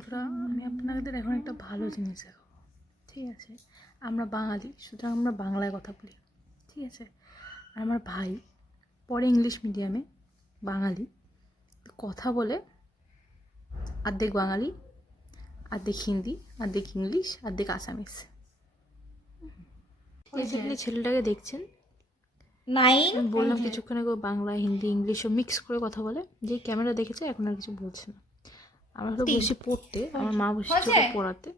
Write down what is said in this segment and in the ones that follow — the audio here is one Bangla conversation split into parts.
বন্ধুরা, আমি আপনাদের এখন একটা ভালো জিনিস দেখাবো। ঠিক আছে, আমরা বাঙালি, সুতরাং আমরা বাংলায় কথা বলি। ঠিক আছে, আর আমার ভাই পড়ে ইংলিশ মিডিয়ামে, বাঙালি, কথা বলে অর্ধেক বাঙালি, অর্ধেক হিন্দি, অর্ধেক ইংলিশ, অর্ধেক আসামিস। আপনি ছেলেটাকে দেখছেন, আমি বললাম কিছুক্ষণ আগে বাংলা, হিন্দি, ইংলিশ সব মিক্স করে কথা বলে। যে ক্যামেরা দেখেছে এখন আর কিছু বলছে না। আমরা হয়তো বসছি পড়তে, আমার মা বসেছিল পড়াতে,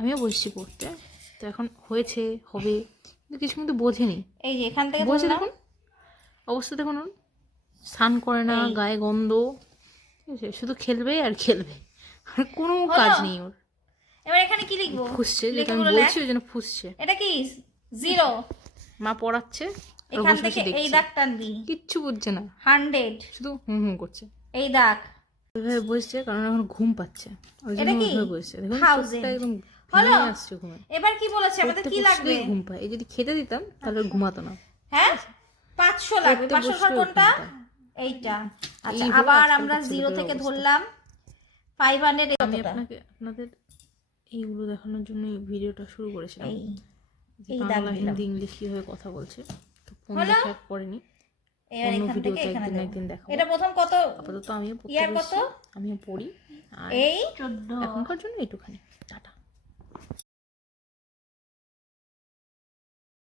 আমিও বসছি পড়তে। তো এখন হয়েছে, হবে, কিন্তু কিছু কিন্তু বোঝেনি। এই যে এখান থেকে বলছে দেখুন অবস্থা, দেখুন ওর স্নান করে না, গায়ে গন্ধ, ঠিক আছে, শুধু খেলবে আর খেলবে, আর কোনো কাজ নেই ওর। এবার এখানে কি লিখবো? ফুসছে, যেটা আমি বলছি ওই জন্য ফুসছে। এটা কি জিরো? মা পড়াচ্ছে, এখান থেকে এই দাগ টানবি, কিচ্ছু বুঝছে না, 100 শুধু হুম হুম করছে। এই দাগ ওইভাবে বসছে কারণ এখন ঘুম পাচ্ছে, ওই জন্য ওইভাবে বসছে। দেখুন চোখটা একদম ভেঙে আসছে ঘুমে। এবার কি বলেছে আমাদের কি লাগবে? ঘুম পায়, এই যদি খেতে দিতাম তাহলে ঘুমাতো না। হ্যাঁ 500 লাগবে। 500 ঘর কোনটা? এইটা। আচ্ছা, আবার আমরা 0 থেকে ধরলাম 500। আমি আপনাদের এইগুলো দেখানোর জন্য এই ভিডিওটা শুরু করেছিলাম, এই বাংলা, হিন্দি, ইংলিশ কিভাবে কথা বলছে। তো ফোন দেখা পড়েনি, অন্য ভিডিওতে একদিন দেখাবো। এটা প্রথম কত? আপাতত আমিও পড়তে ইয়ার কত? আমিও পড়ি, আর এই 14। এখনকার জন্য এইটুখানি।